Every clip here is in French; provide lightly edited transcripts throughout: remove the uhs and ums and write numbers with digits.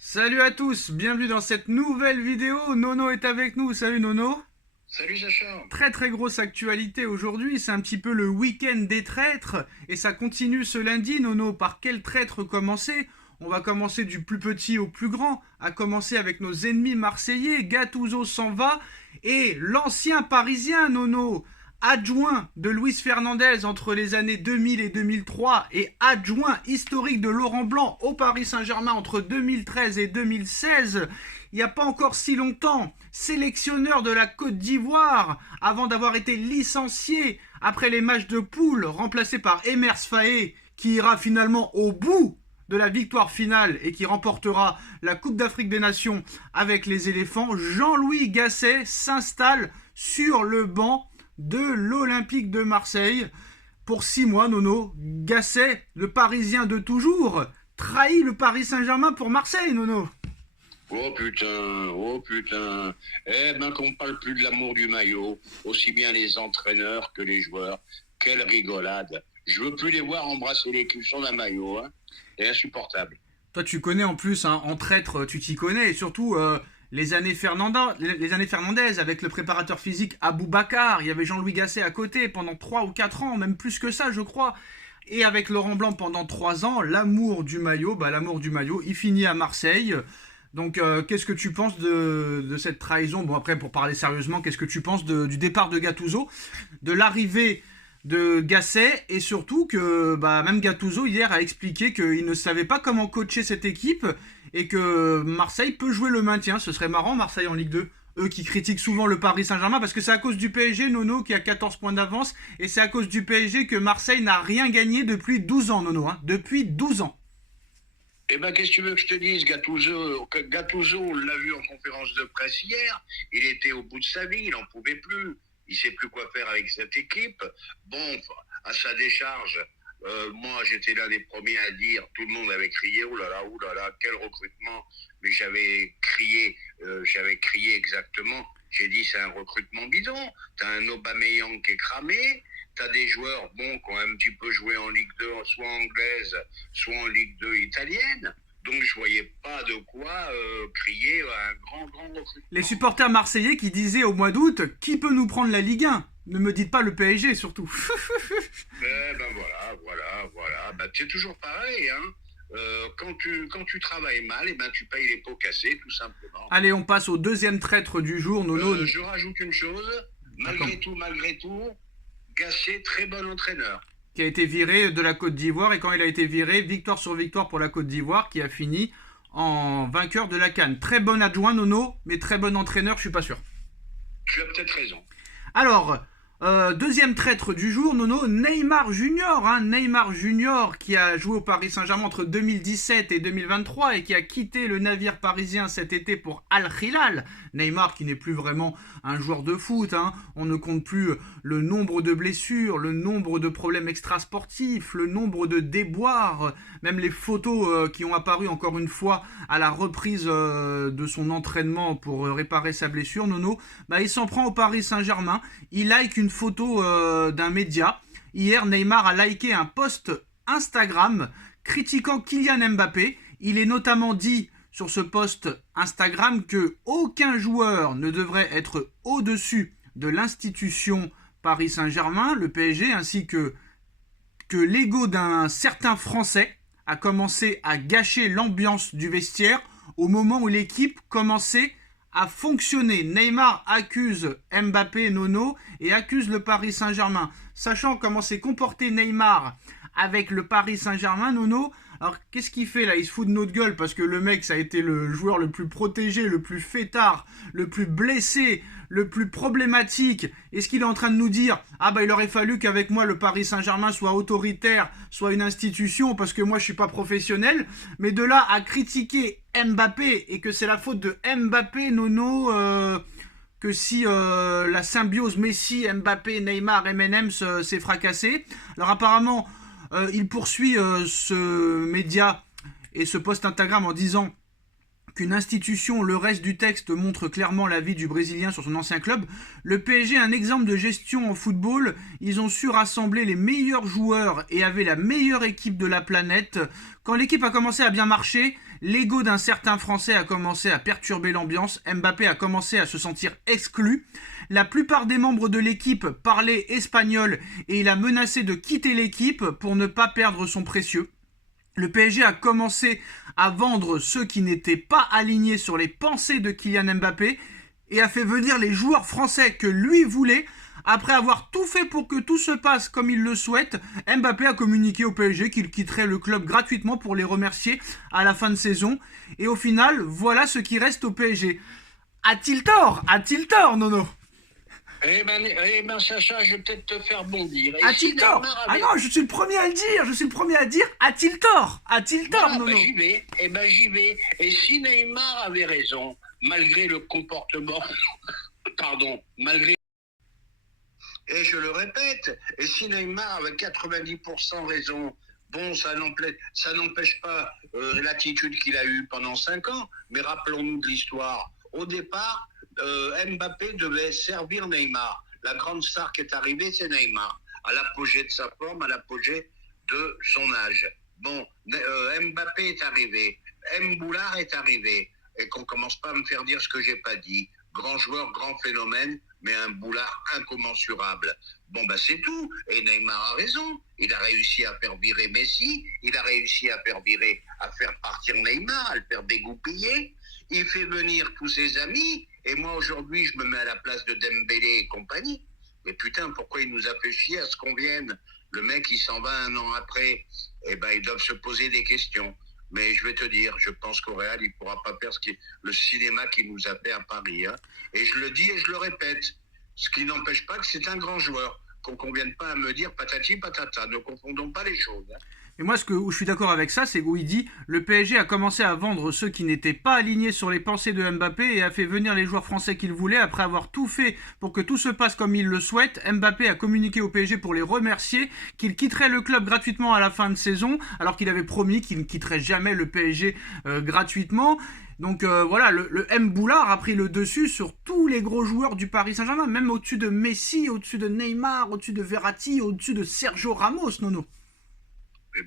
Salut à tous, bienvenue dans cette nouvelle vidéo. Nono est avec nous. Salut Nono. Salut Sacha. Très grosse actualité aujourd'hui, c'est un petit peu le week-end des traîtres et ça continue ce lundi. Nono, par quel traître commencer? On va commencer du plus petit au plus grand, à commencer avec nos ennemis marseillais. Gattuso s'en va et l'ancien parisien Nono, adjoint de Luis Fernandez entre les années 2000 et 2003 et adjoint historique de Laurent Blanc au Paris Saint-Germain entre 2013 et 2016, il n'y a pas encore si longtemps, sélectionneur de la Côte d'Ivoire avant d'avoir été licencié après les matchs de poule, remplacé par Emers Faé qui ira finalement au bout de la victoire finale et qui remportera la Coupe d'Afrique des Nations avec les éléphants. Jean-Louis Gasset s'installe sur le banc de l'Olympique de Marseille pour 6 mois. Nono, Gasset, le Parisien de toujours, trahit le Paris Saint-Germain pour Marseille. Nono. Oh putain, oh putain. Eh ben qu'on parle plus de l'amour du maillot, aussi bien les entraîneurs que les joueurs. Quelle rigolade. Je veux plus les voir embrasser les cuissons d'un maillot, hein. C'est insupportable. Toi, tu connais en plus, hein, en traître, tu t'y connais, et surtout les années Fernandez avec le préparateur physique Aboubacar. Il y avait Jean-Louis Gasset à côté pendant 3 ou 4 ans, même plus que ça, je crois. Et avec Laurent Blanc pendant 3 ans, l'amour du maillot, il finit à Marseille. Donc, qu'est-ce que tu penses de cette trahison? Bon, après, pour parler sérieusement, qu'est-ce que tu penses du départ de Gattuso, de l'arrivée de Gasset, et surtout que même Gattuso hier a expliqué qu'il ne savait pas comment coacher cette équipe et que Marseille peut jouer le maintien. Ce serait marrant, Marseille en Ligue 2. Eux qui critiquent souvent le Paris Saint-Germain parce que c'est à cause du PSG, Nono, qui a 14 points d'avance, et c'est à cause du PSG que Marseille n'a rien gagné depuis 12 ans, Nono, hein, depuis 12 ans. Eh ben, qu'est-ce que tu veux que je te dise, Gattuso, on l'a vu en conférence de presse hier, il était au bout de sa vie, il n'en pouvait plus, il sait plus quoi faire avec cette équipe. Bon, à sa décharge, moi j'étais l'un des premiers à dire, tout le monde avait crié, oh là là, quel recrutement, mais j'avais crié exactement, j'ai dit c'est un recrutement bidon, t'as un Aubameyang qui est cramé, t'as des joueurs bons qui ont un petit peu joué en Ligue 2, soit anglaise, soit en Ligue 2 italienne. Donc je voyais pas de quoi crier un grand recrutement. Les supporters marseillais qui disaient au mois d'août, qui peut nous prendre la Ligue 1? Ne me dites pas le PSG surtout. Ben voilà. Ben, c'est toujours pareil, hein. Quand tu travailles mal, eh ben, tu payes les pots cassés, tout simplement. Allez, on passe au deuxième traître du jour, Nono. Je rajoute une chose, malgré tout, Gasset, très bon entraîneur. Qui a été viré de la Côte d'Ivoire, et quand il a été viré, victoire sur victoire pour la Côte d'Ivoire, qui a fini en vainqueur de la CAN. Très bon adjoint, Nono, mais très bon entraîneur, je suis pas sûr. Tu as peut-être raison. Alors, deuxième traître du jour, Nono, Neymar Junior, hein, Neymar Junior qui a joué au Paris Saint-Germain entre 2017 et 2023 et qui a quitté le navire parisien cet été pour Al Hilal. Neymar qui n'est plus vraiment un joueur de foot, hein. On ne compte plus le nombre de blessures, le nombre de problèmes extrasportifs, le nombre de déboires, même les photos qui ont apparu encore une fois à la reprise de son entraînement pour réparer sa blessure. Nono, il s'en prend au Paris Saint-Germain, il like une photo d'un média. Hier, Neymar a liké un post Instagram critiquant Kylian Mbappé. Il est notamment dit sur ce post Instagram que aucun joueur ne devrait être au-dessus de l'institution Paris Saint-Germain, le PSG, ainsi que l'ego d'un certain Français a commencé à gâcher l'ambiance du vestiaire au moment où l'équipe commençait à fonctionner. Neymar accuse Mbappé, Nono, et accuse le Paris Saint-Germain. Sachant comment s'est comporté Neymar avec le Paris Saint-Germain, Nono, alors qu'est-ce qu'il fait là? Il se fout de notre gueule parce que le mec, ça a été le joueur le plus protégé, le plus fêtard, le plus blessé, le plus problématique. Est-ce qu'il est en train de nous dire il aurait fallu qu'avec moi le Paris Saint-Germain soit autoritaire, soit une institution parce que moi je suis pas professionnel? Mais de là à critiquer Mbappé et que c'est la faute de Mbappé, Nono, que si la symbiose Messi, Mbappé, Neymar, M&M's s'est fracassée. Alors apparemment, il poursuit ce média et ce post Instagram en disant qu'une institution, le reste du texte montre clairement l'avis du Brésilien sur son ancien club. Le PSG est un exemple de gestion en football. Ils ont su rassembler les meilleurs joueurs et avaient la meilleure équipe de la planète. Quand l'équipe a commencé à bien marcher, L'ego d'un certain Français a commencé à perturber l'ambiance. Mbappé a commencé à se sentir exclu. La plupart des membres de l'équipe parlaient espagnol et il a menacé de quitter l'équipe pour ne pas perdre son précieux. Le PSG a commencé à vendre ceux qui n'étaient pas alignés sur les pensées de Kylian Mbappé et a fait venir les joueurs français que lui voulait. Après avoir tout fait pour que tout se passe comme il le souhaite, Mbappé a communiqué au PSG qu'il quitterait le club gratuitement pour les remercier à la fin de saison. Et au final, voilà ce qui reste au PSG. A-t-il tort? A-t-il tort, Nono? Eh ben, Sacha, je vais peut-être te faire bondir. A-t-il tort? Ah non, je suis le premier à le dire, a-t-il tort? A-t-il tort, Nono? J'y vais, j'y vais. Et si Neymar avait raison, malgré le comportement, malgré... Et je le répète, et si Neymar avait 90% raison, bon, ça n'empêche pas l'attitude qu'il a eue pendant 5 ans, mais rappelons-nous de l'histoire. Au départ, Mbappé devait servir Neymar. La grande star qui est arrivée, c'est Neymar, à l'apogée de sa forme, à l'apogée de son âge. Bon, Mbappé est arrivé, Mboulard est arrivé, et qu'on commence pas à me faire dire ce que j'ai pas dit. Grand joueur, grand phénomène, mais un boulard incommensurable. Bon, bah c'est tout. Et Neymar a raison. Il a réussi à faire virer Messi. Il a réussi à faire partir Neymar, à le faire dégoupiller. Il fait venir tous ses amis. Et moi, aujourd'hui, je me mets à la place de Dembélé et compagnie. Mais putain, pourquoi il nous a fait chier à ce qu'on vienne? Le mec, il s'en va 1 an après. Eh ben, ils doivent se poser des questions. Mais je vais te dire, je pense qu'au Real, il ne pourra pas faire le cinéma qu'il nous a fait à Paris. Hein. Et je le dis et je le répète. Ce qui n'empêche pas que c'est un grand joueur. Qu'on ne vienne pas à me dire patati patata. Ne confondons pas les choses. Hein. Et moi, où je suis d'accord avec ça, c'est où il dit le PSG a commencé à vendre ceux qui n'étaient pas alignés sur les pensées de Mbappé et a fait venir les joueurs français qu'il voulait. Après avoir tout fait pour que tout se passe comme il le souhaite, Mbappé a communiqué au PSG pour les remercier, qu'il quitterait le club gratuitement à la fin de saison, alors qu'il avait promis qu'il ne quitterait jamais le PSG gratuitement. Donc voilà, le M. Boulard a pris le dessus sur tous les gros joueurs du Paris Saint-Germain, même au-dessus de Messi, au-dessus de Neymar, au-dessus de Verratti, au-dessus de Sergio Ramos, Nono. Mais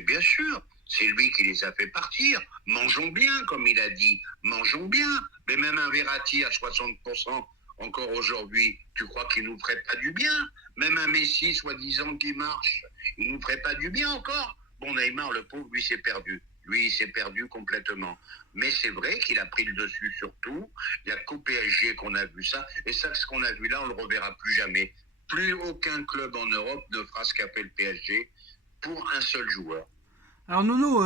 bien sûr, c'est lui qui les a fait partir. Mangeons bien, comme il a dit, mangeons bien. Mais même un Verratti à 60% encore aujourd'hui, tu crois qu'il nous ferait pas du bien? Même un Messi, soi-disant, qui marche, il nous ferait pas du bien encore? Bon, Neymar, le pauvre, lui, s'est perdu. Lui, il s'est perdu complètement. Mais c'est vrai qu'il a pris le dessus sur tout. Il n'y a qu'au PSG qu'on a vu ça. Et ça, ce qu'on a vu là, on ne le reverra plus jamais. Plus aucun club en Europe ne fera ce qu'a fait le PSG pour un seul joueur. Alors Nono,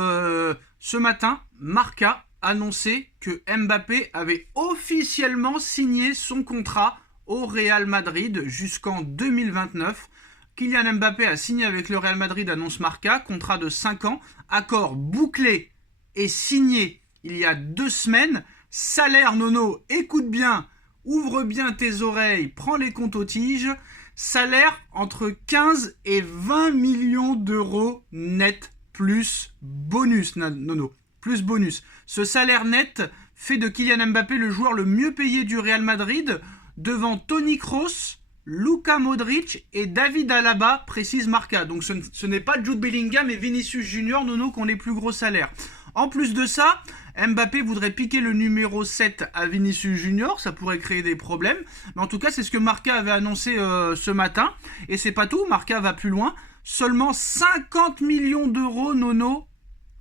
ce matin, Marca annonçait que Mbappé avait officiellement signé son contrat au Real Madrid jusqu'en 2029. Kylian Mbappé a signé avec le Real Madrid, annonce Marca, contrat de 5 ans, accord bouclé et signé il y a 2 semaines. Salaire, Nono, écoute bien, ouvre bien tes oreilles, prends les comptes aux tiges. Salaire entre 15 et 20 millions d'euros net plus bonus, Nono, plus bonus. Ce salaire net fait de Kylian Mbappé le joueur le mieux payé du Real Madrid, devant Toni Kroos, Luka Modric et David Alaba, précise Marca. Donc ce n'est pas Jude Bellingham et Vinicius Junior, Nono, qui ont les plus gros salaires. En plus de ça, Mbappé voudrait piquer le numéro 7 à Vinicius Junior, ça pourrait créer des problèmes. Mais en tout cas, c'est ce que Marca avait annoncé ce matin. Et c'est pas tout, Marca va plus loin. Seulement 50 millions d'euros, Nono,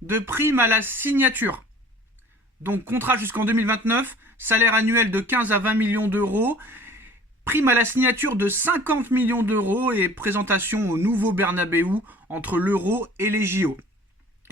de prime à la signature. Donc contrat jusqu'en 2029, salaire annuel de 15 à 20 millions d'euros. Prime à la signature de 50 millions d'euros et présentation au nouveau Bernabéu entre l'Euro et les JO.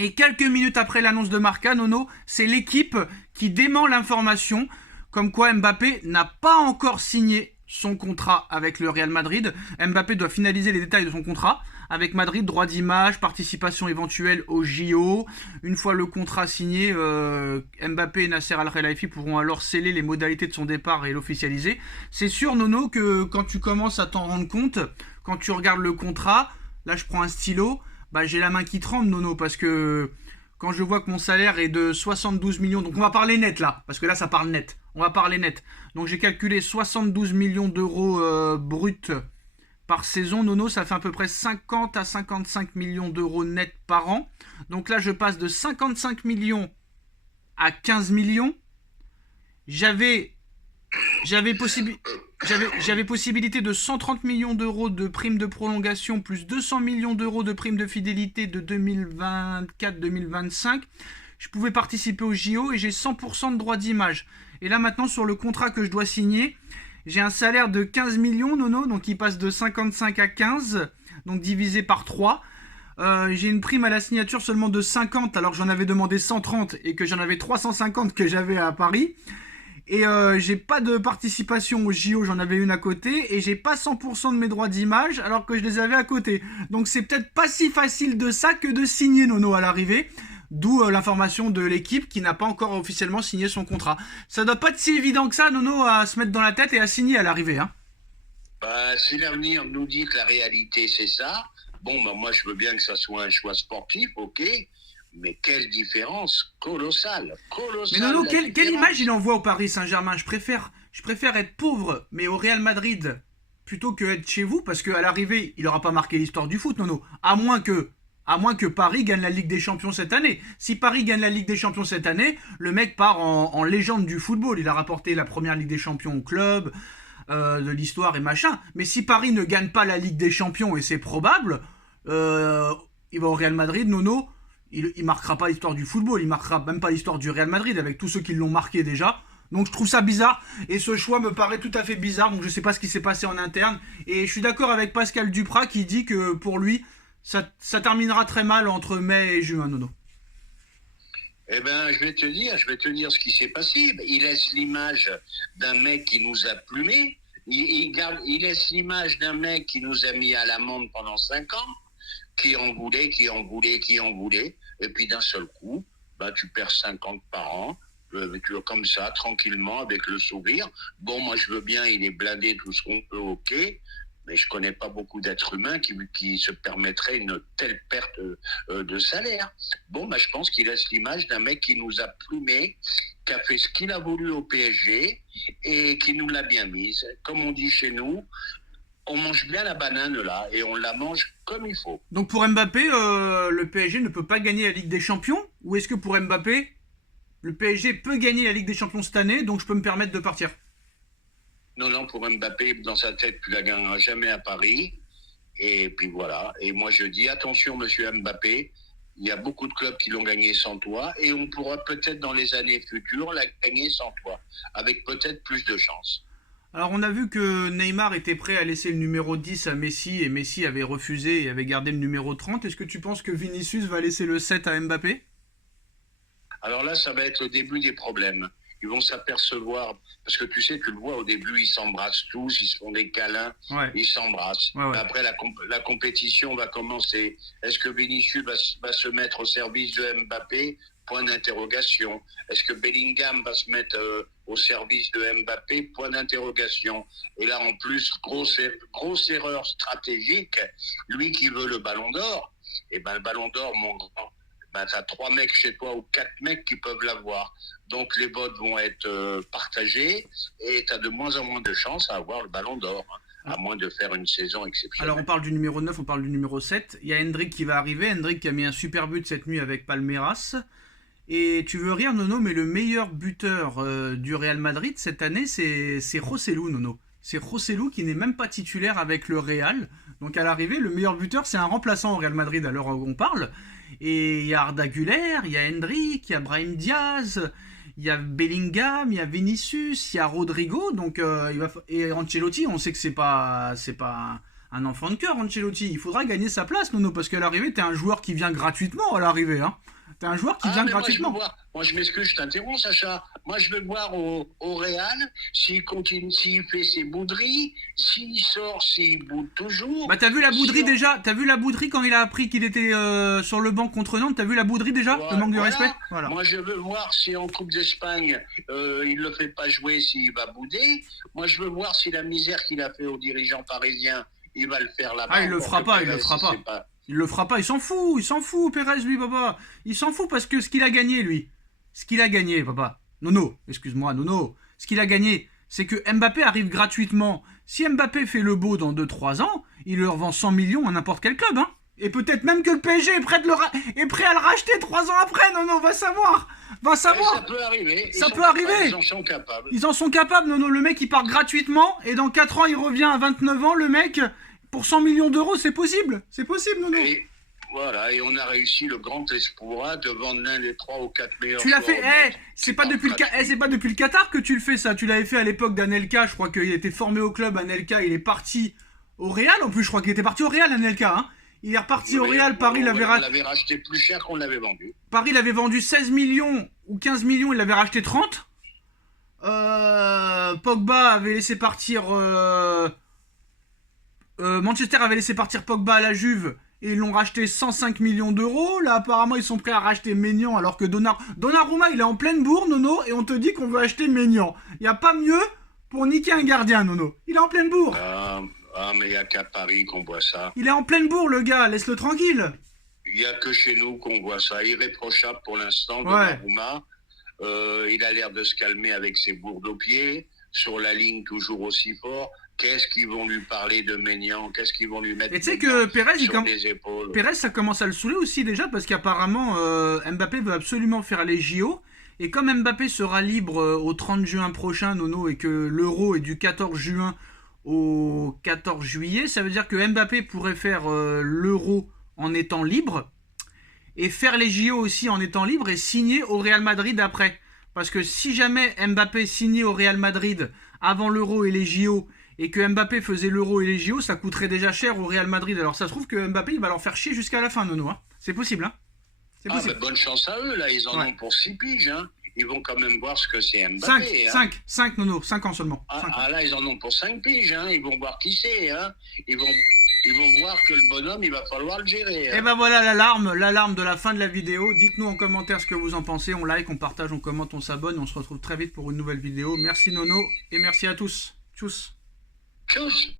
Et quelques minutes après l'annonce de Marca, Nono, c'est l'équipe qui dément l'information comme quoi Mbappé n'a pas encore signé son contrat avec le Real Madrid. Mbappé doit finaliser les détails de son contrat avec Madrid, droit d'image, participation éventuelle au JO. Une fois le contrat signé, Mbappé et Nasser Al-Khelaifi pourront alors sceller les modalités de son départ et l'officialiser. C'est sûr, Nono, que quand tu commences à t'en rendre compte, quand tu regardes le contrat, là je prends un stylo, bah j'ai la main qui tremble, Nono, parce que quand je vois que mon salaire est de 72 millions, donc on va parler net là, parce que là ça parle net, on va parler net. Donc j'ai calculé 72 millions d'euros bruts par saison, Nono, ça fait à peu près 50 à 55 millions d'euros net par an. Donc là je passe de 55 millions à 15 millions. J'avais possibilité de 130 millions d'euros de primes de prolongation, plus 200 millions d'euros de primes de fidélité de 2024-2025. Je pouvais participer au JO et j'ai 100% de droit d'image. Et là maintenant, sur le contrat que je dois signer, j'ai un salaire de 15 millions, Nono, donc il passe de 55 à 15, donc divisé par 3. J'ai une prime à la signature seulement de 50, alors que j'en avais demandé 130 et que j'en avais 350 que j'avais à Paris. Et j'ai pas de participation au JO, j'en avais une à côté, et j'ai pas 100% de mes droits d'image alors que je les avais à côté. Donc c'est peut-être pas si facile de ça que de signer, Nono, à l'arrivée. D'où l'information de l'équipe qui n'a pas encore officiellement signé son contrat. Ça doit pas être si évident que ça, Nono, à se mettre dans la tête et à signer à l'arrivée, hein. Bah, si l'avenir nous dit que la réalité c'est ça, bon, bah, moi je veux bien que ça soit un choix sportif, ok. Mais quelle différence colossale, Mais Nono, quelle image il envoie au Paris Saint-Germain? Je préfère être pauvre, mais au Real Madrid, plutôt que être chez vous, parce qu'à l'arrivée, il n'aura pas marqué l'histoire du foot, Nono. À moins que Paris gagne la Ligue des Champions cette année. Si Paris gagne la Ligue des Champions cette année, le mec part en légende du football. Il a rapporté la première Ligue des Champions au club, de l'histoire et machin. Mais si Paris ne gagne pas la Ligue des Champions, et c'est probable, il va au Real Madrid, Nono. Il marquera pas l'histoire du football, il marquera même pas l'histoire du Real Madrid avec tous ceux qui l'ont marqué déjà. Donc je trouve ça bizarre et ce choix me paraît tout à fait bizarre. Donc je sais pas ce qui s'est passé en interne et je suis d'accord avec Pascal Duprat qui dit que pour lui ça terminera très mal entre mai et juin, Nono. Eh ben, je vais te dire ce qui s'est passé. Il laisse l'image d'un mec qui nous a plumés. Il laisse l'image d'un mec qui nous a mis à l'amende pendant 5 ans. Qui en voulait. Et puis d'un seul coup, bah, tu perds 50 par an, comme ça, tranquillement, avec le sourire. Bon, moi, je veux bien, il est blindé, tout ce qu'on peut, ok. Mais je connais pas beaucoup d'êtres humains qui se permettraient une telle perte de salaire. Bon, bah, je pense qu'il laisse l'image d'un mec qui nous a plumé, qui a fait ce qu'il a voulu au PSG et qui nous l'a bien mise. Comme on dit chez nous, on mange bien la banane là et on la mange comme il faut. Donc pour Mbappé, le PSG ne peut pas gagner la Ligue des Champions? Ou est-ce que pour Mbappé, le PSG peut gagner la Ligue des Champions cette année, donc je peux me permettre de partir? Non, pour Mbappé, dans sa tête, tu la gagneras jamais à Paris. Et puis voilà. Et moi je dis, attention monsieur Mbappé, il y a beaucoup de clubs qui l'ont gagné sans toi et on pourra peut-être dans les années futures la gagner sans toi, avec peut-être plus de chance. Alors on a vu que Neymar était prêt à laisser le numéro 10 à Messi et Messi avait refusé et avait gardé le numéro 30. Est-ce que tu penses que Vinicius va laisser le 7 à Mbappé? Alors là, ça va être le début des problèmes. Ils vont s'apercevoir, parce que tu sais, tu le vois au début, ils s'embrassent tous, ils se font des câlins, ouais. Ils s'embrassent. Ouais. Après, la compétition va commencer. Est-ce que Vinicius va se mettre au service de Mbappé? Point d'interrogation. Est-ce que Bellingham va se mettre au service de Mbappé? Point d'interrogation. Et là, en plus, grosse erreur stratégique. Lui qui veut le Ballon d'Or, et ben le Ballon d'Or, mon grand, ben, tu as 3 mecs chez toi ou 4 mecs qui peuvent l'avoir. Donc les votes vont être partagés et tu as de moins en moins de chances à avoir le Ballon d'Or. À moins de faire une saison exceptionnelle. Alors on parle du numéro 9, on parle du numéro 7. Il y a Hendrick qui va arriver. Hendrick qui a mis un super but cette nuit avec Palmeiras. Et tu veux rire, Nono, mais le meilleur buteur du Real Madrid cette année, c'est Joselu, Nono. C'est Joselu qui n'est même pas titulaire avec le Real. Donc à l'arrivée, le meilleur buteur, c'est un remplaçant au Real Madrid à l'heure où on parle. Et il y a Arda Güler, il y a Hendrick, il y a Brahim Diaz, il y a Bellingham, il y a Vinicius, il y a Rodrigo. Donc, et Ancelotti, on sait que c'est pas un enfant de cœur, Ancelotti. Il faudra gagner sa place, Nono, parce qu'à l'arrivée, t'es un joueur qui vient gratuitement à l'arrivée, hein. T'es un joueur qui vient gratuitement. Moi, je m'excuse, je t'interromps, Sacha. Moi, je veux voir au Real s'il continue, s'il fait ses bouderies, s'il sort, s'il boude toujours. Bah, t'as vu la bouderie déjà? T'as vu la bouderie quand il a appris qu'il était sur le banc contre Nantes? T'as vu la bouderie déjà? Le manque de respect? Voilà. Moi, je veux voir si en Coupe d'Espagne, il le fait pas jouer, s'il va bouder. Moi, je veux voir si la misère qu'il a fait aux dirigeants parisiens, il va le faire là-bas. Ah, il le fera pas, il le fera pas. Il le fera pas, il s'en fout, Pérez, lui, papa. Il s'en fout parce que ce qu'il a gagné, lui, papa. Nono, excuse-moi, Nono. Ce qu'il a gagné, c'est que Mbappé arrive gratuitement. Si Mbappé fait le beau dans 2-3 ans, il leur vend 100 millions à n'importe quel club, hein. Et peut-être même que le PSG est prêt, est prêt à le racheter 3 ans après. Nono, va savoir. Va savoir. Ça peut arriver. Ça peut arriver. Ils en sont capables. Ils en sont capables, Nono. Le mec, il part gratuitement. Et dans 4 ans, il revient à 29 ans. Le mec, pour 100 millions d'euros, c'est possible. C'est possible, Nono. Et voilà, et on a réussi le grand espoir de vendre l'un des 3 ou 4 meilleurs. Tu l'as fait, c'est pas depuis le Qatar que tu le fais ça. Tu l'avais fait à l'époque d'Anelka. Je crois qu'il était formé au club. Anelka, il est parti au Real. En plus, je crois qu'il était parti au Real, Anelka. Hein. Il est reparti au Real. Paris l'avait racheté plus cher qu'on l'avait vendu. Paris l'avait vendu 16 millions ou 15 millions. Il l'avait racheté 30. Pogba avait laissé partir. Manchester avait laissé partir Pogba à la Juve. Et ils l'ont racheté 105 millions d'euros. Là, apparemment, ils sont prêts à racheter Maignan. Alors que Donnarumma, il est en pleine bourre, Nono. Et on te dit qu'on veut acheter Maignan. Il n'y a pas mieux pour niquer un gardien, Nono. Il est en pleine bourre. Mais il n'y a qu'à Paris qu'on voit ça. Il est en pleine bourre, le gars. Laisse-le tranquille. Il n'y a que chez nous qu'on voit ça. Irréprochable pour l'instant, Donnarumma. Il a l'air de se calmer avec ses bourdes aux pieds. Sur la ligne, toujours aussi fort. Qu'est-ce qu'ils vont lui parler de Maignan? Qu'est-ce qu'ils vont lui mettre et tu sais que Pérez, sur les épaules? Pérez, ça commence à le saouler aussi déjà parce qu'apparemment Mbappé veut absolument faire les JO. Et comme Mbappé sera libre au 30 juin prochain, Nono, et que l'Euro est du 14 juin au 14 juillet, ça veut dire que Mbappé pourrait faire l'Euro en étant libre et faire les JO aussi en étant libre et signer au Real Madrid après. Parce que si jamais Mbappé signait au Real Madrid avant l'Euro et les JO et que Mbappé faisait l'Euro et les JO, ça coûterait déjà cher au Real Madrid. Alors ça se trouve que Mbappé, il va leur faire chier jusqu'à la fin, Nono. Hein. C'est possible, hein. C'est possible. Bonne chance à eux, là. Ils en ont pour 6 piges, hein. Ils vont quand même voir ce que c'est Mbappé. 5, Nono. 5 ans seulement. Là, ils en ont pour 5 piges, hein. Ils vont voir qui c'est, hein. Ils vont voir que le bonhomme, il va falloir le gérer. Hein. Et ben voilà l'alarme de la fin de la vidéo. Dites-nous en commentaire ce que vous en pensez. On like, on partage, on commente, on s'abonne. On se retrouve très vite pour une nouvelle vidéo. Merci Nono et merci à tous. Tchuss. Tchuss.